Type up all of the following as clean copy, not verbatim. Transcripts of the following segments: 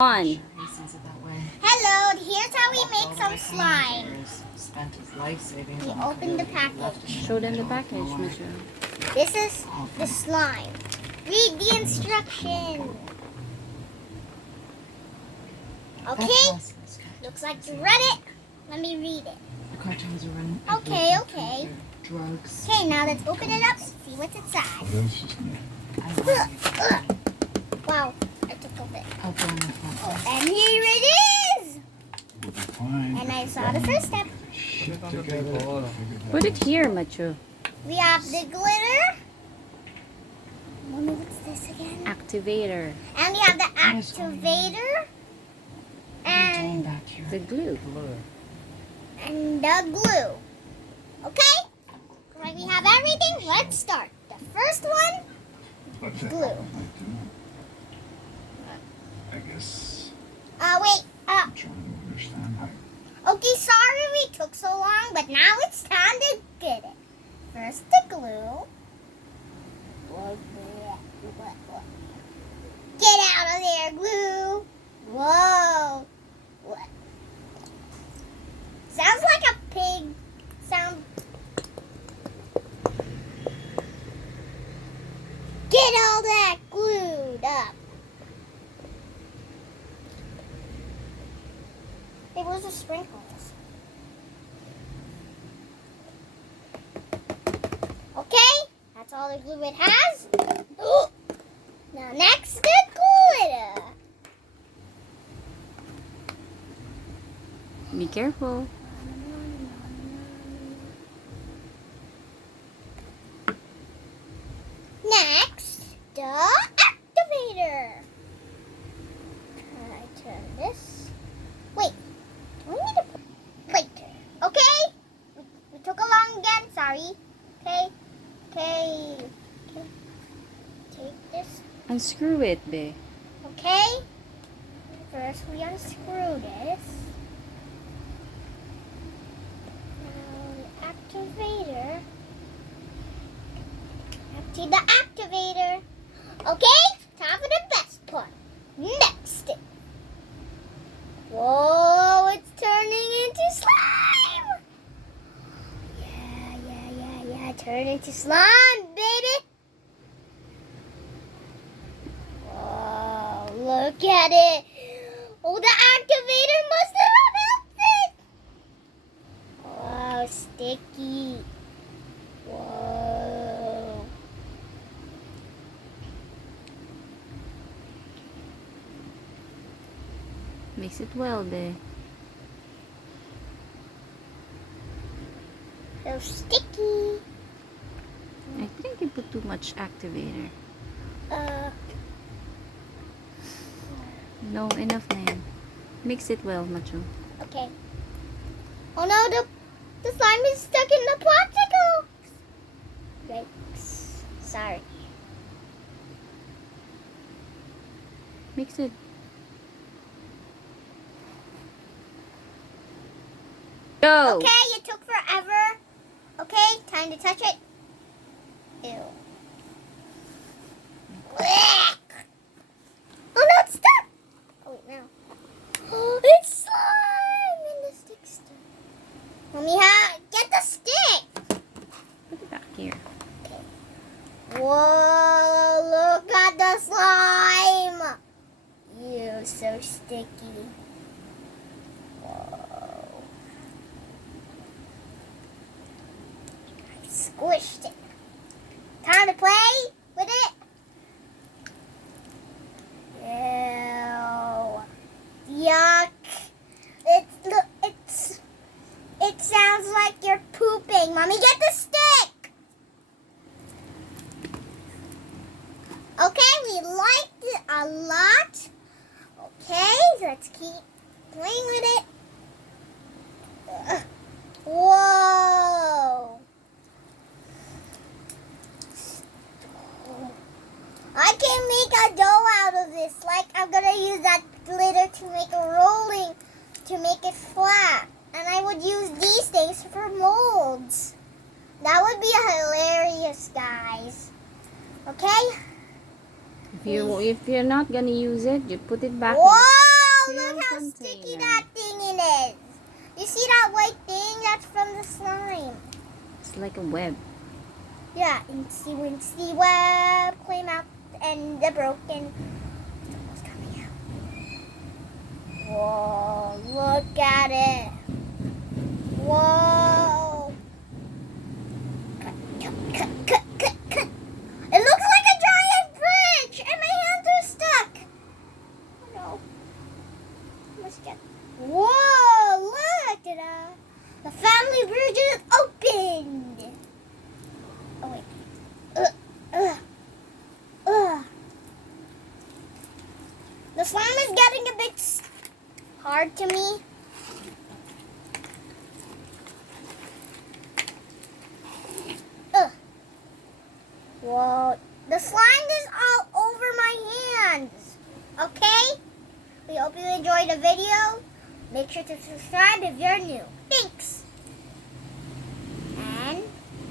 On. Hello, here's how we make some slime. Spent his life saving. We open the package. Show them the package, Mitchell. This is the slime. Read the instruction. Okay, looks like you read it. Let me read it. The cartels are running. Okay. Drugs. Okay, now let's open it up and see what's inside. What else is new? Wow, I took a bit. Open the front. And here it is. We'll be fine. And I saw the first step. Shit together. Figure that Put it out. here, Mitchell. We have the glitter. Mommy, what's this again? Activator. And we have the activator. Turn And back here. The glue. the glue. Okay? Right, we have everything. Let's start. The first one, What the glue. hell am I doing? I guess wait. I'm trying to understand how. Okay, sorry we took so long, but now it's time to get it. First the glue. Get out of there, glue. Whoa. What? Sounds like a pig sound. Get all that glued up. Hey, where's the sprinkles? Okay, that's all the glue it has. Now next, the glitter. Be careful. Next, the activator. I turn this. Wait, do I need to put wait? Okay, we took a long again. Sorry. Okay. Take this. Unscrew it, babe. Okay. First, we unscrew this. Now the activator. Empty the activator. Okay, time for the best part. Next. Whoa, it's turning into slime. Yeah. Turn into slime, baby. Whoa, look at it. Oh, the activator must have helped it. Wow, sticky. Whoa. Mix it well, babe. So sticky. I think you put too much activator. No, enough na yan. Mix it well, Macho. Okay. Oh no, the slime is stuck in the popsicle. Yikes. Sorry. Mix it. Go! Okay, it took forever. Okay, time to touch it. Ew. Blech. Oh no, it's stuck. Oh wait, now. It's slime and the stick's stuck. Mommy, get the stick. Put it back here. Whoa, look at the slime. Ew, so sticky. Whoa. I squished it. Time to play with it. Ew. Yuck. It sounds like you're pooping. Mommy, get the stick. Okay, we liked it a lot. Okay, let's keep playing with it. Whoa. I can make a dough out of this. Like, I'm going to use that glitter to make a rolling, to make it flat. And I would use these things for molds. That would be hilarious, guys. Okay? If you're not gonna use it, you put it back. Whoa! look how container. sticky that thing is. You see that white thing? That's from the slime. It's like a web. Yeah, Incy Wincy web came out and the broken was coming out. Whoa, look at it. Whoa. Cut, cut, cut, cut, cut, cut. It looks like a giant bridge and my hands are stuck. Oh no. Let's get. Whoa, look at that. The family bridge is opened. Oh wait. The slime is getting a bit hard to me. Whoa. The slime is all over my hands. Okay? We hope you enjoyed the video. Make sure to subscribe if you're new. Thanks. And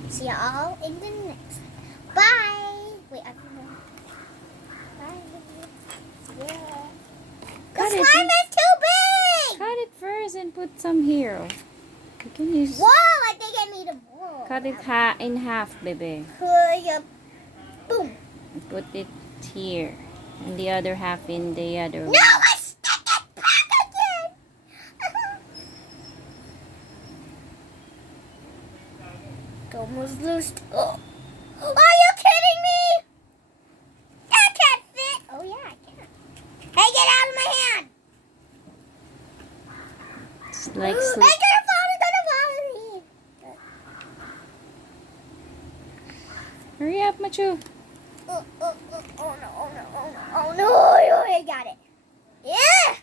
see you all in the next one. Bye. Wait, I don't know. Bye. Yeah. The Cut it. slime is too big. Cut it first and put some here. You can use. Whoa, I think I made a ball. Cut it in half, baby. Boom. And put it here. And the other half in the other No, one. I stuck it back again. It almost loosed. Oh. Are you kidding me? That can't fit. Oh yeah, I can. Hey, get out of my hand. It's like Hey, slip. gonna fall me. Hurry up, Machu. Oh no, oh no, oh no, oh no, oh no, I got it. Yeah.